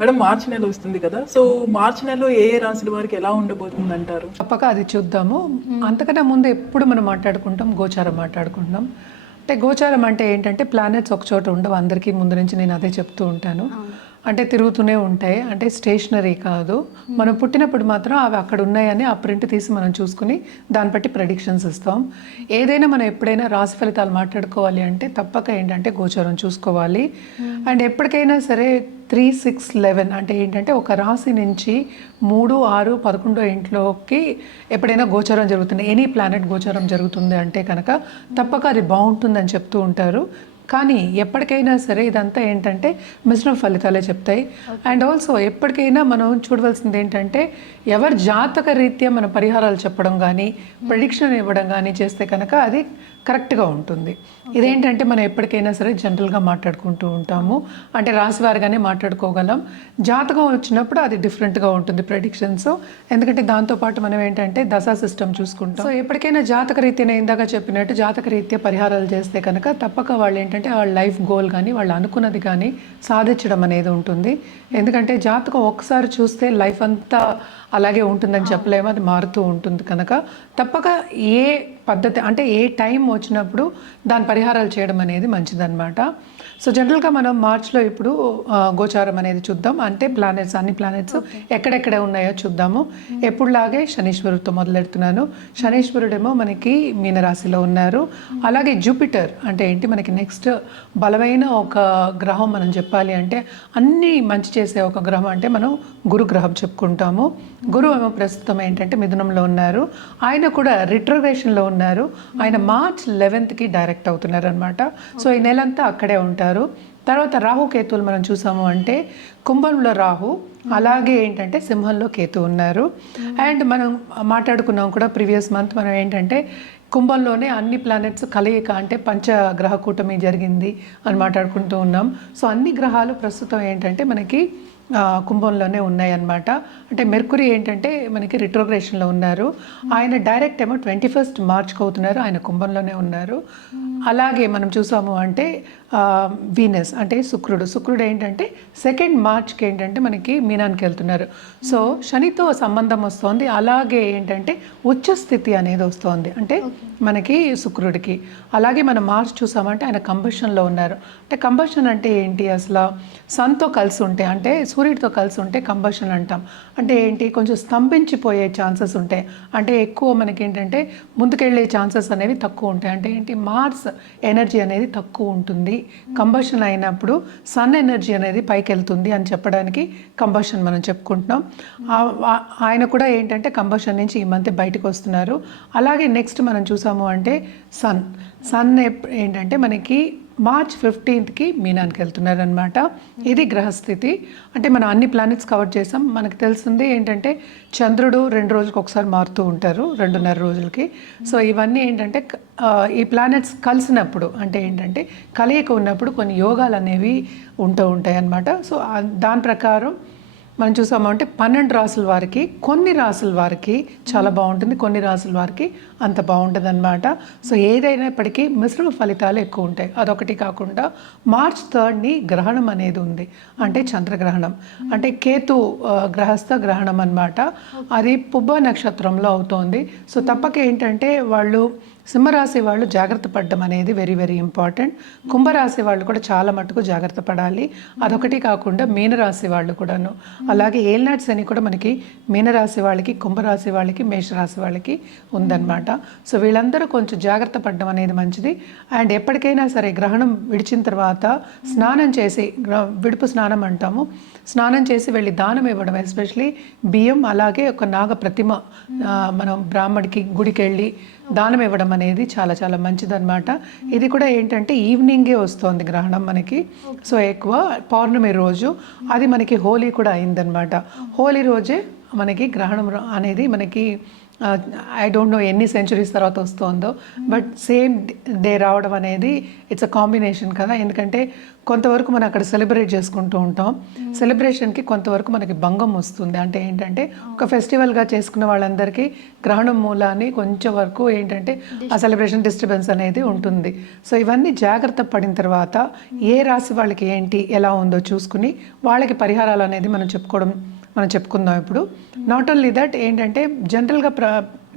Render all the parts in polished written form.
Madam మార్చి నెల వస్తుంది కదా, సో మార్చి నెలలో ఏ ఏ రాశుల వారికి ఎలా ఉండబోతుంది అంటారు? తప్పక అది చూద్దాము. అంతకన్నా ముందు ఎప్పుడు మనం మాట్లాడుకుంటాం గోచారం మాట్లాడుకుంటాం. అంటే గోచారం అంటే ఏంటంటే ప్లానెట్స్ ఒక చోట ఉండవు, అందరికీ ముందు నుంచి నేను అదే చెప్తూ ఉంటాను. అంటే తిరుగుతూనే ఉంటాయి, అంటే స్టేషనరీ కాదు. మనం పుట్టినప్పుడు మాత్రం అవి అక్కడ ఉన్నాయని ఆ ప్రింట్ తీసి మనం చూసుకుని దాన్ని బట్టి ప్రెడిక్షన్స్ ఇస్తాం. ఏదైనా మనం ఎప్పుడైనా రాశి ఫలితాలు మాట్లాడుకోవాలి అంటే తప్పక ఏంటంటే గోచారం చూసుకోవాలి. అండ్ ఎప్పటికైనా సరే 3, 6, 11 అంటే ఏంటంటే ఒక రాశి నుంచి 3, 6, 11 ఇంట్లోకి ఎప్పుడైనా గోచారం జరుగుతుంది, ఎనీ ప్లానెట్ గోచారం జరుగుతుంది అంటే కనుక తప్పక అది బాగుంటుందని చెప్తూ ఉంటారు. కానీ ఎప్పటికైనా సరే ఇదంతా ఏంటంటే మిశ్రమ ఫలితాలే చెప్తాయి. అండ్ ఆల్సో ఎప్పటికైనా మనం చూడవలసింది ఏంటంటే ఎవరి జాతక రీత్యా మన పరిహారాలు చెప్పడం కానీ ప్రెడిక్షన్ ఇవ్వడం కానీ చేస్తే కనుక అది కరెక్ట్గా ఉంటుంది. ఇదేంటంటే మనం ఎప్పటికైనా సరే జనరల్గా మాట్లాడుకుంటూ ఉంటాము, అంటే రాశివారిగానే మాట్లాడుకోగలం. జాతకం వచ్చినప్పుడు అది డిఫరెంట్గా ఉంటుంది ప్రెడిక్షన్స్, ఎందుకంటే దాంతోపాటు మనం ఏంటంటే దశా సిస్టమ్ చూసుకుంటాం. సో ఎప్పటికైనా జాతక రీత్యా ఇందాక చెప్పినట్టు జాతక రీత్యా పరిహారాలు చేస్తే కనుక తప్పక వాళ్ళు ఏంటంటే వాళ్ళ లైఫ్ గోల్ కానీ వాళ్ళు అనుకున్నది కానీ సాధించడం అనేది ఉంటుంది. ఎందుకంటే జాతకం ఒక్కసారి చూస్తే లైఫ్ అంతా అలాగే ఉంటుందని చెప్పలేము, అది మారుతూ ఉంటుంది. కనుక తప్పక ఏ పద్ధతి అంటే ఏ టైం వచ్చినప్పుడు దాని పరిహారాలు చేయడం అనేది మంచిదన్నమాట. సో జనరల్గా మనం మార్చ్లో ఇప్పుడు గోచారం అనేది చూద్దాం. అంటే ప్లానెట్స్, అన్ని ప్లానెట్స్ ఎక్కడెక్కడ ఉన్నాయో చూద్దాము. ఎప్పుడులాగే శనీశ్వరుడితో మొదలెడుతున్నాను. శనీశ్వరుడేమో మనకి మీనరాశిలో ఉన్నారు. అలాగే జూపిటర్ అంటే ఏంటి మనకి నెక్స్ట్ బలమైన ఒక గ్రహం మనం చెప్పాలి అంటే అన్నీ మంచి చేసే ఒక గ్రహం అంటే మనం గురు గ్రహం చెప్పుకుంటాము. గురువు ఏమో ప్రస్తుతం ఏంటంటే మిథునంలో ఉన్నారు, ఆయన కూడా రిట్రోగ్రేషన్లో ఉన్నారు. ఆయన మార్చ్ 11th డైరెక్ట్ అవుతున్నారు అనమాట. సో ఈ నెలంతా అక్కడే ఉంటారు. తర్వాత రాహు కేతువులు మనం చూసాము అంటే కుంభంలో రాహు, అలాగే ఏంటంటే సింహంలో కేతు ఉన్నారు. అండ్ మనం మాట్లాడుకున్నాం కూడా ప్రీవియస్ మంత్ మనం ఏంటంటే కుంభంలోనే అన్ని ప్లానెట్స్ కలయిక అంటే పంచగ్రహ కూటమి జరిగింది అని మాట్లాడుకుంటూ ఉన్నాం. సో అన్ని గ్రహాలు ప్రస్తుతం ఏంటంటే మనకి కుంభంలోనే ఉన్నాయన్నమాట. అంటే మెర్కురీ ఏంటంటే మనకి రిట్రోగ్రేషన్లో ఉన్నారు, ఆయన డైరెక్ట్ ఏమో 21st మార్చ్కి అవుతున్నారు, ఆయన కుంభంలోనే ఉన్నారు. అలాగే మనం చూసాము అంటే వీనస్ అంటే శుక్రుడు ఏంటంటే 2nd మార్చ్కి ఏంటంటే మనకి మీనానికి వెళ్తున్నారు. సో శనితో సంబంధం వస్తుంది. అలాగే ఏంటంటే ఉచ్చ స్థితి అనేది వస్తుంది అంటే మనకి శుక్రుడికి. అలాగే మనం మార్చ్ చూసామంటే ఆయన కంబషన్లో ఉన్నారు. అంటే కంబషన్ అంటే ఏంటి, అసలు సన్తో కలిసి ఉంటే అంటే సూర్యుడితో కలిసి ఉంటే కంబషన్ అంటాం. అంటే ఏంటి, కొంచెం స్తంభించిపోయే ఛాన్సెస్ ఉంటాయి, అంటే ఎక్కువ మనకి ఏంటంటే ముందుకెళ్ళే ఛాన్సెస్ అనేవి తక్కువ ఉంటాయి. అంటే ఏంటి, మార్స్ ఎనర్జీ అనేది తక్కువ ఉంటుంది. కంబషన్ అయినప్పుడు సన్ ఎనర్జీ అనేది పైకి వెళ్తుంది అని చెప్పడానికి కంబషన్ మనం చెప్పుకుంటున్నాం. ఆయన కూడా ఏంటంటే కంబషన్ నుంచి ఈ మధ్య బయటకు వస్తున్నారు. అలాగే నెక్స్ట్ మనం చూసాము అంటే సన్ ఏంటంటే మనకి మార్చ్ 15th మీనానికి వెళ్తున్నారు అనమాట. ఇది గ్రహస్థితి. అంటే మనం అన్ని ప్లానెట్స్ కవర్ చేసాం. మనకు తెలిసిందే ఏంటంటే చంద్రుడు 2 రోజులకు ఒకసారి మారుతూ ఉంటారు, 2.5 రోజులకి. సో ఇవన్నీ ఏంటంటే ఈ ప్లానెట్స్ కలిసినప్పుడు అంటే ఏంటంటే కలయిక ఉన్నప్పుడు కొన్ని యోగాలు అనేవి ఉంటూ ఉంటాయి అన్నమాట. సో దాని ప్రకారం మనం చూసామంటే 12 రాసుల వారికి, కొన్ని రాసుల వారికి చాలా బాగుంటుంది, కొన్ని రాసుల వారికి అంత బాగుంటుంది అనమాట. సో ఏదైనప్పటికీ మిశ్రమ ఫలితాలు ఎక్కువ ఉంటాయి. అదొకటి కాకుండా మార్చ్ 3 గ్రహణం అనేది ఉంది, అంటే చంద్రగ్రహణం, అంటే కేతు గ్రహస్థ గ్రహణం అనమాట. అది పుబ్బ నక్షత్రంలో అవుతోంది. సో తప్పక ఏంటంటే వాళ్ళు సింహరాశి వాళ్ళు జాగ్రత్త పడడం అనేది వెరీ వెరీ ఇంపార్టెంట్. కుంభరాశి వాళ్ళు కూడా చాలా మటుకు జాగ్రత్త పడాలి. అదొకటి కాకుండా మీనరాశి వాళ్ళు కూడాను. అలాగే ఏల్నాట్స్ అని కూడా మనకి మీనరాశి వాళ్ళకి, కుంభరాశి వాళ్ళకి, మేషరాశి వాళ్ళకి ఉందన్నమాట. సో వీళ్ళందరూ కొంచెం జాగ్రత్త పడడం అనేది మంచిది. అండ్ ఎప్పటికైనా సరే గ్రహణం విడిచిన తర్వాత స్నానం చేసి, విడుపు స్నానం అంటాము, స్నానం చేసి వెళ్ళి దానం ఇవ్వడం, ఎస్పెషలీ బియ్యం, అలాగే ఒక నాగ ప్రతిమ మనం బ్రాహ్మడికి గుడికి వెళ్ళి దానం ఇవ్వడం అనేది చాలా చాలా మంచిదన్నమాట. ఇది కూడా ఏంటంటే ఈవినింగే వస్తుంది గ్రహణం మనకి. సో ఎక్కువ పౌర్ణమి రోజు, అది మనకి హోలీ కూడా అయిందనమాట. హోలీ రోజే మనకి గ్రహణం అనేది మనకి ఐ డోంట్ నో ఎన్ని సెంచురీస్ తర్వాత వస్తుందో, బట్ సేమ్ డే రావడం అనేది ఇట్స్ అ కాంబినేషన్ కదా. ఎందుకంటే కొంతవరకు మనం అక్కడ సెలబ్రేట్ చేసుకుంటూ ఉంటాం, సెలబ్రేషన్కి కొంతవరకు మనకి భంగం వస్తుంది. అంటే ఏంటంటే ఒక ఫెస్టివల్గా చేసుకున్న వాళ్ళందరికీ గ్రహణం మూలాన్ని కొంచెం వరకు ఏంటంటే ఆ సెలబ్రేషన్ డిస్టర్బెన్స్ అనేది ఉంటుంది. సో ఇవన్నీ జాగ్రత్త పడిన తర్వాత ఏ రాశి వాళ్ళకి ఏంటి ఎలా ఉందో చూసుకుని వాళ్ళకి పరిహారాలు అనేది మనం చెప్పుకుందాం ఇప్పుడు. నాట్ ఓన్లీ దట్, ఏంటంటే జనరల్గా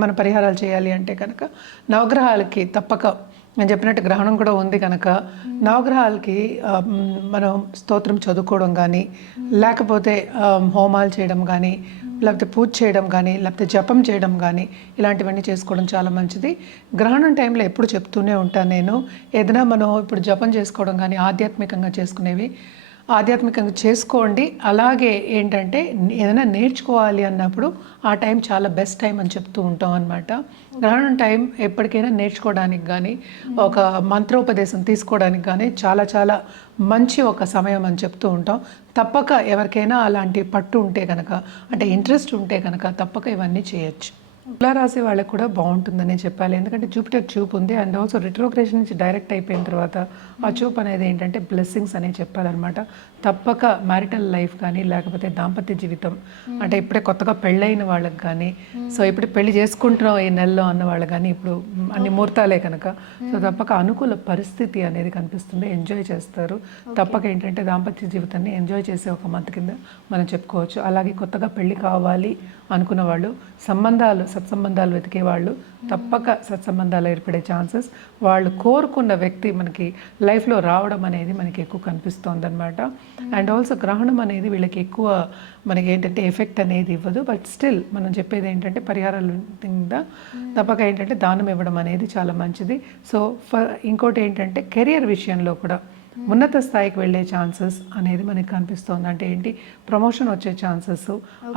మన పరిహారాలు చేయాలి అంటే కనుక నవగ్రహాలకి తప్పక, నేను చెప్పినట్టు గ్రహణం కూడా ఉంది కనుక నవగ్రహాలకి మనం స్తోత్రం చదువుకోవడం కానీ, లేకపోతే హోమాలు చేయడం కానీ, లేకపోతే పూజ చేయడం కానీ, లేకపోతే జపం చేయడం కానీ, ఇలాంటివన్నీ చేసుకోవడం చాలా మంచిది. గ్రహణం టైంలో ఎప్పుడు చెప్తూనే ఉంటాను నేను, ఏదైనా మనం ఇప్పుడు జపం చేసుకోవడం కానీ ఆధ్యాత్మికంగా చేసుకునేవి ఆధ్యాత్మికంగా చేసుకోండి. అలాగే ఏంటంటే ఏదైనా నేర్చుకోవాలి అన్నప్పుడు ఆ టైం చాలా బెస్ట్ టైం అని చెప్తూ ఉంటాం అనమాట. గ్రహణం టైం ఎప్పటికైనా నేర్చుకోవడానికి కానీ, ఒక మంత్రోపదేశం తీసుకోవడానికి కానీ చాలా చాలా మంచి ఒక సమయం అని చెప్తూ ఉంటాం. తప్పక ఎవరికైనా అలాంటి పట్టు ఉంటే కనుక, అంటే ఇంట్రెస్ట్ ఉంటే కనుక తప్పక ఇవన్నీ చేయొచ్చు. తులారాశి వాళ్ళకి కూడా బాగుంటుందని చెప్పాలి. ఎందుకంటే జూపిటర్ చూపు ఉంది, అండ్ ఆల్సో రిట్రోగ్రేషన్ నుంచి డైరెక్ట్ అయిపోయిన తర్వాత ఆ చూపు అనేది ఏంటంటే బ్లెస్సింగ్స్ అనే చెప్పాలన్నమాట. తప్పక మ్యారిటల్ లైఫ్ కానీ, లేకపోతే దాంపత్య జీవితం, అంటే ఇప్పుడే కొత్తగా పెళ్ళైన వాళ్ళకి కానీ, సో ఇప్పుడు పెళ్లి చేసుకుంటున్నాం ఈ నెలలో అన్న వాళ్ళకి కానీ, ఇప్పుడు అన్ని ముహూర్తాలే కనుక సో తప్పక అనుకూల పరిస్థితి అనేది కనిపిస్తుంది. ఎంజాయ్ చేస్తారు. తప్పక ఏంటంటే దాంపత్య జీవితాన్ని ఎంజాయ్ చేసే ఒక మంత్ కింద మనం చెప్పుకోవచ్చు. అలాగే కొత్తగా పెళ్లి కావాలి అనుకున్న వాళ్ళు, సత్సంబంధాలు వెతికే వాళ్ళు తప్పక సత్సంబంధాలు ఏర్పడే ఛాన్సెస్, వాళ్ళు కోరుకున్న వ్యక్తి మనకి లైఫ్లో రావడం అనేది మనకి ఎక్కువ కనిపిస్తుంది అనమాట. అండ్ ఆల్సో గ్రహణం అనేది వీళ్ళకి ఎక్కువ మనకి ఏంటంటే ఎఫెక్ట్ అనేది ఇవ్వదు. బట్ స్టిల్ మనం చెప్పేది ఏంటంటే పరిహారాలు కింద తప్పక ఏంటంటే దానం ఇవ్వడం అనేది చాలా మంచిది. సో ఇంకోటి ఏంటంటే కెరియర్ విషయంలో కూడా ఉన్నత స్థాయికి వెళ్ళే ఛాన్సెస్ అనేది మనకి కనిపిస్తుంది. అంటే ఏంటి, ప్రమోషన్ వచ్చే ఛాన్సెస్,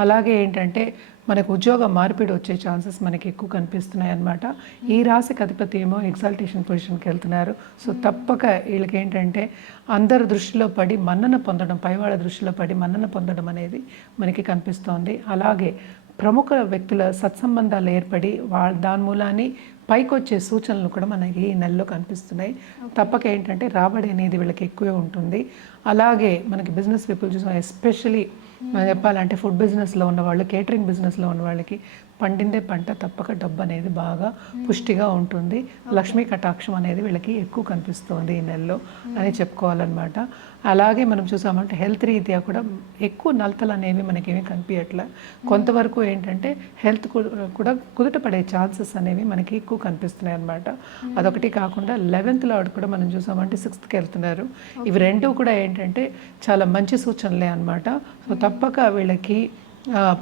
అలాగే ఏంటంటే మనకు ఉద్యోగ మార్పిడి వచ్చే ఛాన్సెస్ మనకి ఎక్కువ కనిపిస్తున్నాయి అన్నమాట. ఈ రాశికి అధిపతి ఏమో ఎగ్జాల్టేషన్ పొజిషన్కి వెళ్తున్నారు. సో తప్పక వీళ్ళకి ఏంటంటే అందరి దృష్టిలో పడి మన్నన పొందడం, పైవాళ్ళ దృష్టిలో పడి మన్నన పొందడం అనేది మనకి కనిపిస్తోంది. అలాగే ప్రముఖ వ్యక్తుల సత్సంబంధాలు ఏర్పడి దాని మూలాన్ని పైకి వచ్చే సూచనలు కూడా మనకి ఈ నెలలో కనిపిస్తున్నాయి. తప్పక ఏంటంటే రాబడి అనేది వీళ్ళకి ఎక్కువే ఉంటుంది. అలాగే మనకి బిజినెస్ పీపుల్ చూసాం, ఎస్పెషలీ మనం చెప్పాలంటే ఫుడ్ బిజినెస్లో ఉన్నవాళ్ళు, కేటరింగ్ బిజినెస్లో ఉన్న వాళ్ళకి పండిందే పంట తప్పక డబ్బు అనేది బాగా పుష్టిగా ఉంటుంది. లక్ష్మీ కటాక్షం అనేది వీళ్ళకి ఎక్కువ కనిపిస్తుంది ఈ నెలలో అని చెప్పుకోవాలన్నమాట. అలాగే మనం చూసామంటే హెల్త్ రీత్యా కూడా ఎక్కువ నలతలు అనేవి మనకేమీ కనిపించట్లే. కొంతవరకు ఏంటంటే హెల్త్ కూడా కుదుట పడే ఛాన్సెస్ అనేవి మనకి ఎక్కువ కనిపిస్తున్నాయి అన్నమాట. అదొకటి కాకుండా 11th లార్డ్ కూడా మనం చూసామంటే 6th వెళ్తున్నారు. ఇవి రెండు కూడా ఏంటంటే చాలా మంచి సూచనలే అన్నమాట. సో తప్పక వీళ్ళకి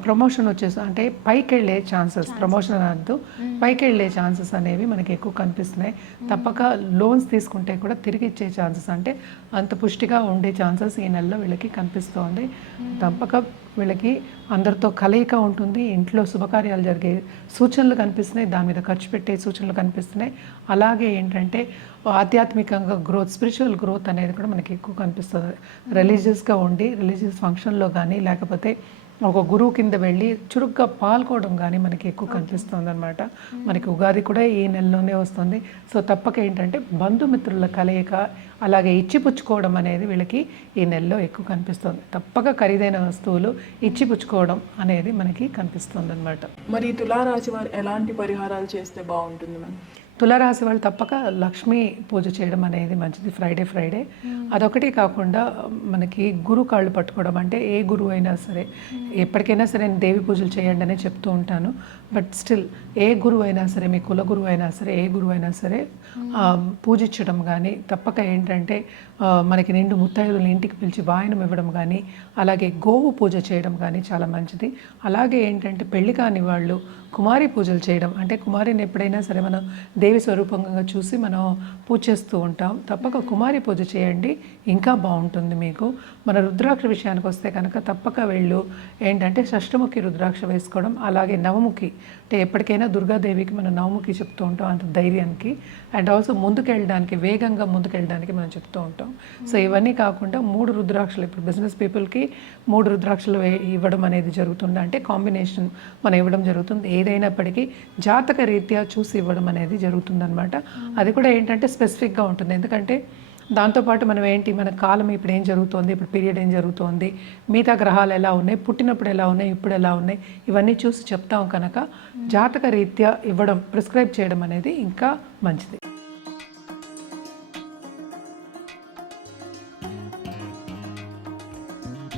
ప్రమోషన్ వచ్చేసి అంటే పైకి వెళ్ళే ఛాన్సెస్, ప్రమోషన్ అనద్దు, పైకి వెళ్ళే ఛాన్సెస్ అనేవి మనకి ఎక్కువ కనిపిస్తున్నాయి. తప్పక లోన్స్ తీసుకుంటే కూడా తిరిగి ఇచ్చే ఛాన్సెస్, అంటే అంత పుష్టిగా ఉండే ఛాన్సెస్ ఈ నెలలో వీళ్ళకి కనిపిస్తోంది. తప్పక వీళ్ళకి అందరితో కలయిక ఉంటుంది, ఇంట్లో శుభకార్యాలు జరిగే సూచనలు కనిపిస్తున్నాయి, దాని మీద ఖర్చు పెట్టే సూచనలు కనిపిస్తున్నాయి. అలాగే ఏంటంటే ఆధ్యాత్మికంగా గ్రోత్, స్పిరిచువల్ గ్రోత్ అనేది కూడా మనకి ఎక్కువ కనిపిస్తుంది. రిలీజియస్గా ఉండి రిలీజియస్ ఫంక్షన్లో కానీ, లేకపోతే ఒక గురువు కింద వెళ్ళి చురుగ్గా పాల్గొనడం కానీ మనకి ఎక్కువ కనిపిస్తుంది అనమాట. మనకి ఉగాది కూడా ఈ నెలలోనే వస్తుంది. సో తప్పక ఏంటంటే బంధుమిత్రుల కలయిక, అలాగే ఇచ్చిపుచ్చుకోవడం అనేది వీళ్ళకి ఈ నెలలో ఎక్కువ కనిపిస్తుంది. తప్పక ఖరీదైన వస్తువులు ఇచ్చిపుచ్చుకోవడం అనేది మనకి కనిపిస్తుంది అనమాట. మరి తులారాశి వారు ఎలాంటి పరిహారాలు చేస్తే బాగుంటుంది మ్యామ్? తులారాశి వాళ్ళు తప్పక లక్ష్మీ పూజ చేయడం అనేది మంచిది, ఫ్రైడే. అదొకటి కాకుండా మనకి గురు కాళ్ళు పట్టుకోవడం, అంటే ఏ గురువు అయినా సరే, ఎప్పటికైనా సరే నేను దేవి పూజలు చేయండి అనే చెప్తూ ఉంటాను. బట్ స్టిల్ ఏ గురువు అయినా సరే, మీ కుల గురువు అయినా సరే, ఏ గురువు అయినా సరే పూజించడం కానీ, తప్పక ఏంటంటే మనకి నిండు ముత్తైదులు ఇంటికి పిలిచి వాయనం ఇవ్వడం కానీ, అలాగే గోవు పూజ చేయడం కానీ చాలా మంచిది. అలాగే ఏంటంటే పెళ్లి కాని వాళ్ళు కుమారి పూజలు చేయడం, అంటే కుమారిని ఎప్పుడైనా సరే మనం దేవి స్వరూపంగా చూసి మనం పూజ చేస్తూ ఉంటాం. తప్పక కుమారి పూజ చేయండి, ఇంకా బాగుంటుంది మీకు. మన రుద్రాక్ష విషయానికి వస్తే కనుక తప్పక వీళ్ళు ఏంటంటే షష్ఠముఖి రుద్రాక్ష వేసుకోవడం, అలాగే నవముఖి, అంటే ఎప్పటికైనా దుర్గాదేవికి మనం నవముఖి చెప్తూ ఉంటాం అంత ధైర్యానికి, అండ్ ఆల్సో ముందుకెళ్ళడానికి, వేగంగా ముందుకెళ్ళడానికి మనం చెప్తూ ఉంటాం. సో ఇవన్నీ కాకుండా 3 రుద్రాక్షలు, ఇప్పుడు బిజినెస్ పీపుల్కి 3 రుద్రాక్షలు ఇవ్వడం అనేది జరుగుతుంది, అంటే కాంబినేషన్ మనం ఇవ్వడం జరుగుతుంది. ఏదైనప్పటికీ జాతక రీత్యా చూసి ఇవ్వడం అనేది జరుగుతుందన్నమాట. అది కూడా ఏంటంటే స్పెసిఫిక్గా ఉంటుంది. ఎందుకంటే దాంతోపాటు మనం ఏంటి, మన కాలం ఇప్పుడు ఏం జరుగుతోంది, ఇప్పుడు పీరియడ్ ఏం జరుగుతోంది, మిగతా గ్రహాలు ఎలా ఉన్నాయి, పుట్టినప్పుడు ఎలా ఉన్నాయి, ఇప్పుడు ఎలా ఉన్నాయి, ఇవన్నీ చూసి చెప్తాం కనుక జాతక రీత్యా ఇవ్వడం, ప్రిస్క్రైబ్ చేయడం అనేది ఇంకా మంచిది.